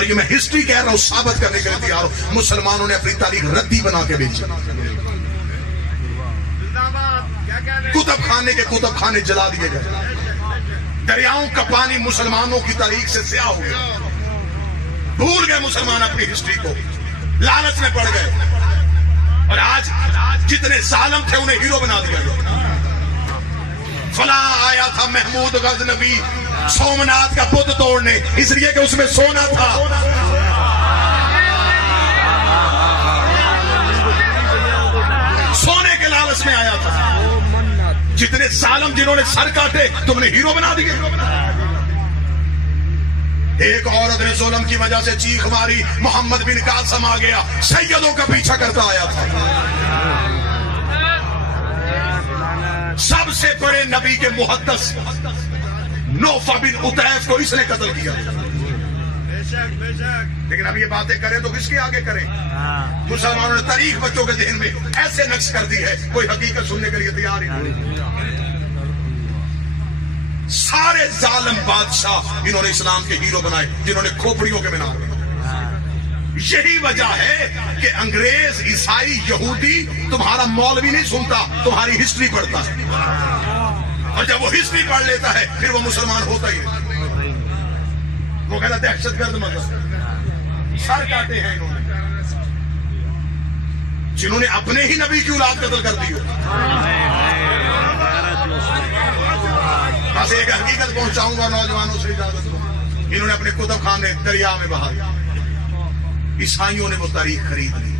اور یہ میں ہسٹری کہہ رہا ہوں، ثابت کرنے کے لیے تیار ہوں، مسلمانوں نے اپنی تاریخ ردی بنا کے بیچی، کتب خانے کے کتب خانے جلا دیے گئے، دریاؤں کا پانی مسلمانوں کی تاریخ سے سیاہ ہو گیا، بھول گئے مسلمان اپنی ہسٹری کو، لالچ میں پڑ گئے، اور آج جتنے ظالم تھے انہیں ہیرو بنا دیا گیا۔ فلاں آیا تھا محمود غزنوی سومناتھ کا بت توڑنے، اس لیے کہ اس میں سونا تھا، سونے کے لالچ میں آیا تھا۔ جتنے ظالم جنہوں نے سر کاٹے تم نے ہیرو بنا دیے۔ ایک عورت نے ظلم کی وجہ سے چیخ ماری، محمد بن قاسم آ گیا، سیدوں کا پیچھا کرتا آیا تھا۔ سب سے بڑے نبی کے محدث نوفا بن عطیف کو اس نے قتل کیا، لیکن اب یہ باتیں کریں تو کس کے آگے کریں؟ مسلمانوں نے تاریخ بچوں کے ذہن میں ایسے نقش کر دی ہے، کوئی حقیقت سننے کے لیے تیار ہی نہیں۔ سارے ظالم بادشاہ انہوں نے اسلام کے ہیرو بنائے، جنہوں نے کھوپڑیوں کے مینار بنائے۔ یہی وجہ ہے کہ انگریز، عیسائی، یہودی تمہارا مولوی نہیں سنتا، تمہاری ہسٹری پڑھتا ہے، اور جب وہ ہسٹری پڑھ لیتا ہے پھر وہ مسلمان ہوتا ہی نہیں۔ وہ کہتا دہشت گرد مذہب، سر کاٹے ہیں انہوں نے، جنہوں نے اپنے ہی نبی کی اولاد قتل کر دی ہو۔ بس ایک حقیقت پہنچاؤں گا نوجوانوں سے، اجازت دو، انہوں نے اپنے کتب خانے دریا میں بہا دیا، عیسائیوں نے وہ تاریخ خرید لی۔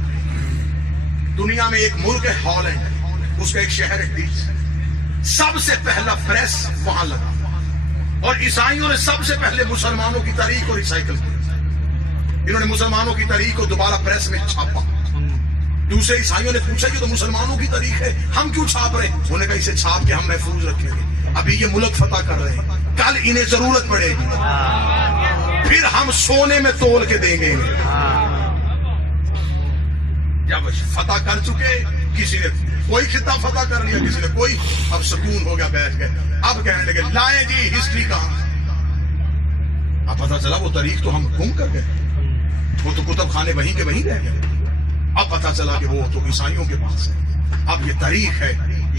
دنیا میں ایک ملک ہے ہالینڈ، اس کا ایک شہر ہے ڈیس، سب سے پہلا پریس وہاں لگا، اور عیسائیوں نے سب سے پہلے مسلمانوں کی تاریخ کو ریسائیکل کیا۔ انہوں نے مسلمانوں کی تاریخ کو دوبارہ پریس میں چھاپا۔ دوسرے عیسائیوں نے پوچھا یہ تو مسلمانوں کی تاریخ ہے، ہم کیوں چھاپ رہے ہیں؟ انہوں نے کہا اسے چھاپ کے ہم محفوظ رکھیں گے، ابھی یہ ملک فتح کر رہے ہیں، کل انہیں ضرورت پڑے گی، پھر ہم سونے میں تول کے دیں گے۔ جب فتح کر چکے، کسی نے کوئی خطہ فتح کر لیا، کسی نے کوئی، اب سکون ہو گیا، بیٹھ گئے، اب کہنے لگے لائیں جی ہسٹری کہاں؟ اب پتہ چلا وہ تاریخ تو ہم گم کر گئے، وہ تو کتب خانے وہیں کے وہیں رہ گئے۔ اب پتہ چلا کہ وہ تو عیسائیوں کے پاس ہے۔ اب یہ تاریخ ہے،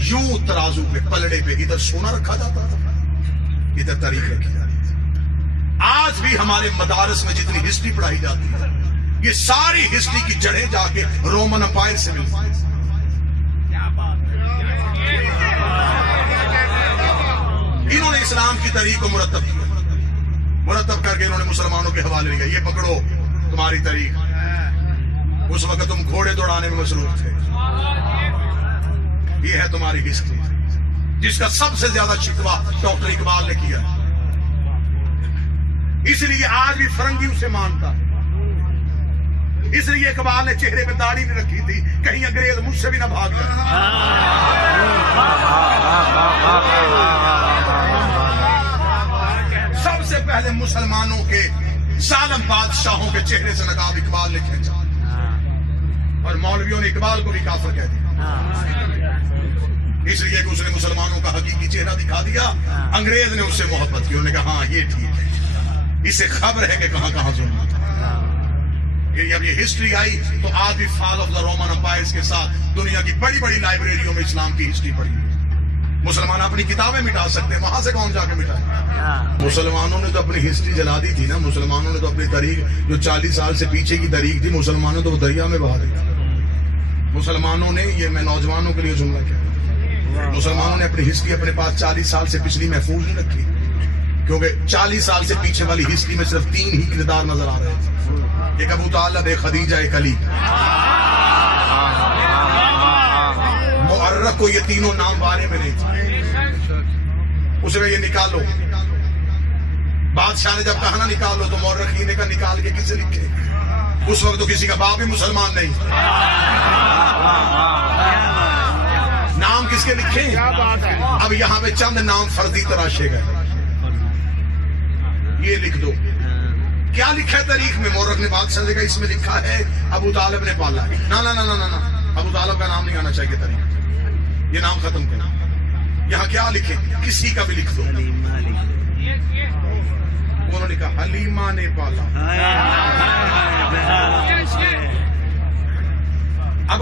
یوں ترازو پہ پلڑے پہ ادھر سونا رکھا جاتا تھا، ادھر تاریخ رکھی جاتی تھی۔ آج بھی ہمارے مدارس میں جتنی ہسٹری پڑھائی جاتی ہے، یہ ساری ہسٹری کی جڑیں جا کے رومن امپائر سے ملتی ہیں۔ انہوں نے اسلام کی تاریخ کو مرتب کیا، مرتب کر کے انہوں نے مسلمانوں کے حوالے لیا، یہ پکڑو تمہاری تاریخ۔ اس وقت تم گھوڑے دوڑانے میں مصروف تھے، یہ ہے تمہاری ہسٹری، جس کا سب سے زیادہ شکوہ ڈاکٹر اقبال نے کیا، اس لیے آج بھی فرنگی اسے مانتا، اس لیے اقبال نے چہرے پہ داڑھی نہیں رکھی تھی، کہیں انگریز مجھ سے بھی نہ بھاگ جائے۔ سب سے پہلے مسلمانوں کے ظالم بادشاہوں کے چہرے سے نقاب اقبال نے کھینچا، اور مولویوں نے اقبال کو بھی کافر کہہ دیا، اس لیے کہ اس نے مسلمانوں کا حقیقی چہرہ دکھا دیا۔ انگریز نے اس سے محبت کی، انہوں نے کہا ہاں یہ ٹھیک ہے، اسے خبر ہے کہ کہاں کہاں ظلم تھا۔ جب یہ ہسٹری آئی تو آج بھی فال آف دا رومن امپائرز کے ساتھ دنیا کی بڑی بڑی لائبریریوں میں اسلام کی ہسٹری پڑھی۔ مسلمان اپنی کتابیں مٹا سکتے ہیں، وہاں سے کون جا کے مٹائے؟ مسلمانوں نے تو اپنی ہسٹری جلا دی تھی نا، مسلمانوں نے تو اپنی تاریخ جو 40 سال سے پیچھے کی تاریخ تھی، مسلمانوں تو وہ دریا میں بہا دی۔ مسلمانوں نے، یہ میں نوجوانوں کے لیے جملہ کیا، مسلمانوں نے اپنی ہسٹری اپنے پاس 40 سال سے پچھلی محفوظ نہیں رکھی، کیونکہ 40 سال سے پیچھے والی ہسٹری میں صرف 3 ہی کردار نظر آ رہے تھے، ایک ابو طالب، ایک خدیجہ، ایک علی۔ مؤرخ کو یہ تینوں نام بارے میں نہیں تھے، اسے یہ نکالو، بادشاہ نے جب کہا نا نکالو تو مورخین نے کہا نکال کے کسے لکھے؟ اس وقت تو کسی کا باپ بھی مسلمان نہیں، نام کس کے لکھے؟ اب یہاں پہ چند نام فردی تراشے گئے، یہ لکھ دو۔ کیا لکھا ہے تاریخ میں؟ مورخ نے بادشاہ نے کہا اس میں لکھا ہے ابو طالب نے پالا۔ نا نا نا نا نا، ابو طالب کا نام نہیں آنا چاہیے تاریخ، یہ نام ختم کرنا۔ یہاں کیا لکھے؟ کسی کا بھی لکھ دو۔ انہوں نے کہا حلیمہ نے پالا۔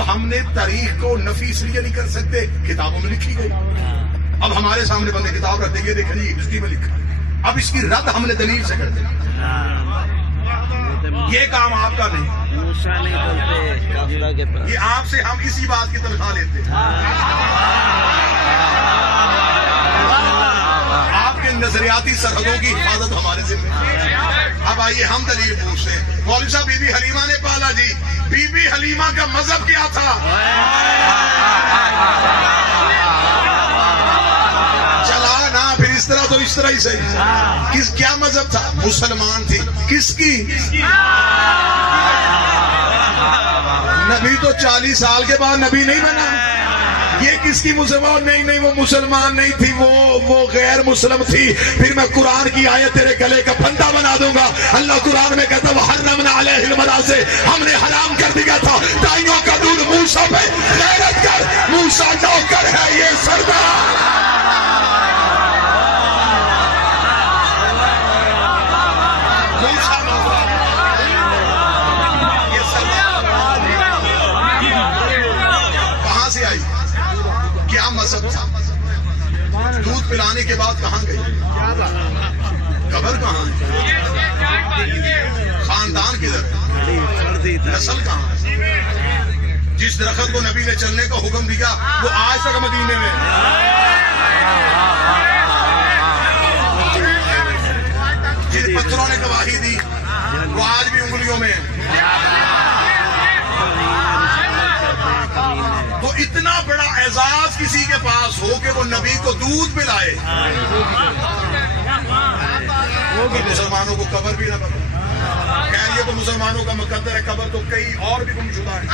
اب ہم نے تاریخ کو نفی اس لیے نہیں کر سکتے، کتابوں میں لکھی گئی. اب ہمارے سامنے بندے کتاب رکھتے یہ دیکھیں یہ ہسٹری میں لکھا، اب اس کی رد ہم نے دلیل سے کر دی. یہ کام آپ کا نہیں، یہ آپ سے ہم اسی بات کی تنخواہ لیتے ہیں. آپ کے نظریاتی سرحدوں کی حفاظت ہمارے ذمہ ہے. اب آئیے ہم دلیل پوچھتے ہیں. مولوی صاحب بی بی حلیمہ نے پالا جی، بی بی حلیمہ کا مذہب کیا تھا؟ چلا نا پھر اس طرح تو اس طرح ہی صحیح. کیا مذہب تھا؟ مسلمان تھی. کس کی؟ نبی تو 40 سال کے بعد نبی نہیں بنا. یہ کس کی مسلمان؟ نہیں وہ مسلمان نہیں تھی، وہ غیر مسلم تھی. پھر میں قرآن کی آیت تیرے گلے کا پھندا بنا دوں گا. اللہ قرآن میں کہتا وحرمنا علیہ المناصع، ہم نے حرام کر دیا تھا دائیوں کا دودھ. موسیٰ پہ غیرت کر، موسیٰ نوکر ہے یہ سردار. کیا مذہب تھا؟ دودھ پلانے کے بعد کہاں گئی؟ قبر کہاں ہے؟ خاندان کدھر ہے؟ نسل کہاں ہے؟ جس درخت کو نبی نے چلنے کا حکم دیا وہ آج تک مدینے میں ہے. جن پتھروں نے گواہی دی وہ آج بھی انگلیوں میں ہے. تو اتنا بڑا اعزاز کسی کے پاس ہو کہ وہ نبی کو دودھ پلائے، مسلمانوں کو قبر بھی نہ پتا. خیر یہ تو مسلمانوں کا مقدر ہے، قبر تو کئی اور بھی گم شدہ ہے.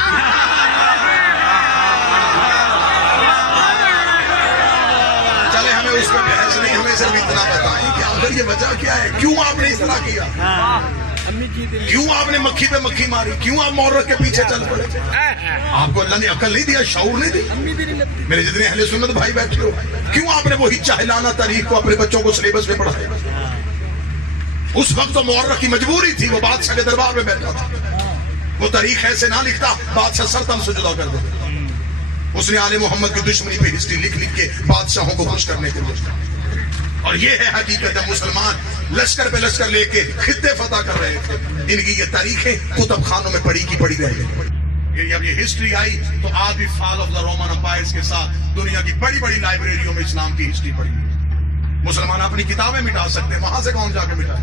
چلے ہمیں اس پر بحث نہیں، ہمیں صرف اتنا بتائیں کہ اگر یہ وجہ کیا ہے، کیوں آپ نے اس طرح کیا، کیوں آپ نے مکھی پہ مکھی ماری، کیوں آپ مورخ کے پیچھے چل پڑے. آپ کو اللہ نے عقل نہیں دیا، شعور نہیں دی. میرے جتنے اہل سنت بھائی بیٹھے ہو، کیوں آپ نے وہی جاہلانہ تاریخ کو اپنے بچوں کو سلیبس میں پڑھایا؟ اس وقت تو مورخ کی مجبوری تھی، وہ بادشاہ کے دربار میں بیٹھا تھا. وہ تاریخ ایسے نہ لکھتا بادشاہ سرتم سے جدا کر دیتا. اس نے آل محمد کی دشمنی پہ ہسٹری لکھ کے بادشاہوں کو خوش کرنے کے لیے. اور یہ ہے حقیقت، جب مسلمان لشکر پہ لشکر لے کے خطے فتح کر رہے تھے، ان کی یہ تاریخیں کتب خانوں میں پڑھی کی پڑھی رہ گئی. جب یہ ہسٹری آئی تو آج بھی فال آف دا رومن امپائرز کے ساتھ دنیا کی بڑی بڑی لائبریریوں میں اسلام کی ہسٹری پڑھی. مسلمان اپنی کتابیں مٹا سکتے ہیں، وہاں سے کون جا کے مٹائے؟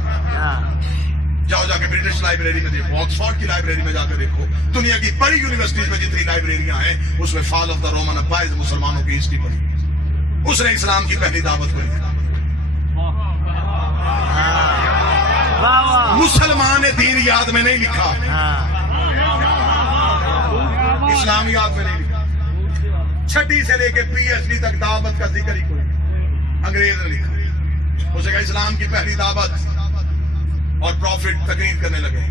جاؤ جا کے برٹش لائبریری میں دیکھو، آکسفورڈ کی لائبریری میں جا کے دیکھو. دنیا کی بڑی یونیورسٹیز میں جتنی لائبریریاں ہیں اس میں فال آف دا رومن امپائرز مسلمانوں کی ہسٹری پڑھی. اس نے اسلام کی پہلی دعوت پڑھی. مسلمان نے دین یاد میں نہیں لکھا، اسلام یاد میں نہیں لکھا. 6 سے لے کے PhD تک دعوت کا ذکر ہی کوئی انگریز نے لکھا. اسے کہا اسلام کی پہلی دعوت اور پروفٹ تقریر کرنے لگے.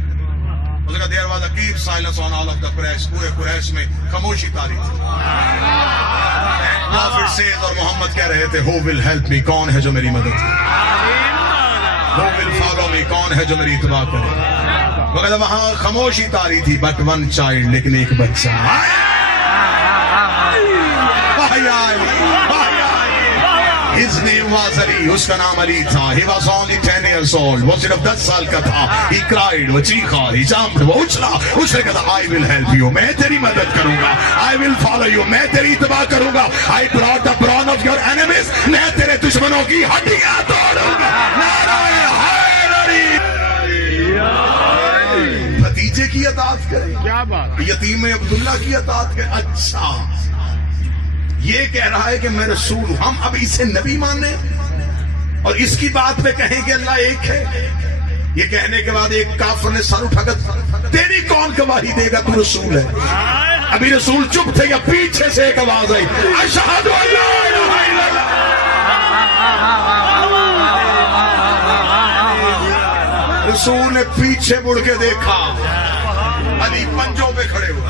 اسے کہا there was a deep silence on all of the Quraysh. پورے قریش میں خاموشی تاری تھی. پروفٹ سیز اور محمد کہہ رہے تھے ہو ول ہیلپ می، کون ہے جو میری مدد کرے، ہو ول فالو می، کون ہے جو میری اتباع کرے. وہ کہتا وہاں خاموشی تاری تھی، بٹ ون چائلڈ، لیکن ایک بچہ. His name was Ali، اس کا نام علی تھا. He was only 10 years old، وہ صرف 10 سال کا تھا. He cried، وہ چیخا. He jumped، وہ اچھلا. اس نے کہا I will help you، میں تیری مدد کروں گا. I will follow you، میں تیری اتباع کروں گا. I brought the brawn of your enemies، میں تیرے دشمنوں کی ہڈیاں توڑوں گا. نعرہ حیدری. بھتیجے کی اطاعت کرے، کیا بات. یتیم عبداللہ کی اطاعت کرے. اچھا یہ کہہ رہا ہے کہ میں رسول ہوں، ہم اب اسے نبی مانیں اور اس کی بات پہ کہیں کہ اللہ ایک ہے. یہ کہنے کے بعد ایک کافر نے سر اٹھا کر تیری کون گواہی دے گا تو رسول ہے. ابھی رسول چپ تھے یا پیچھے سے ایک آواز آئی اشہد ان لا الہ الا اللہ. رسول نے پیچھے مڑ کے دیکھا، علی پنجوں پہ کھڑے ہوئے.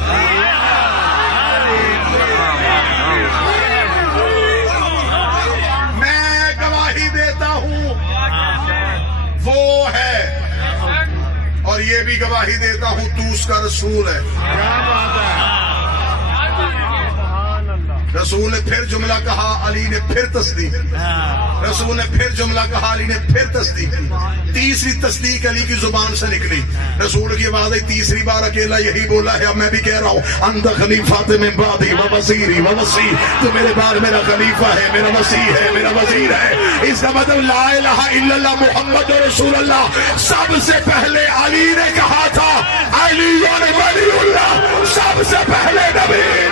میں گواہی دیتا ہوں وہ ہے، اور یہ بھی گواہی دیتا ہوں تو اس کا رسول ہے. رسول نے پھر جملہ کہا، علی نے پھر تصدیق کی، رسول نے پھر جملہ کہا، علی نے پھر تصدیق کی، تیسری تصدیق علی کی زبان سے نکلی، رسول کی آواز آئی تیسری بار اکیلا یہی بولا ہے، اب میں بھی کہہ رہا ہوں انت خلیفۃ من بعدی و وزیری و وصی، تو میرے بعد میرا خلیفہ ہے، میرا وصی ہے، میرا وزیر ہے۔ اس کا مطلب لا الہ الا اللہ محمد رسول اللہ سب سے پہلے علی نے کہا تھا، علی ولی اللہ سب سے پہلے نبی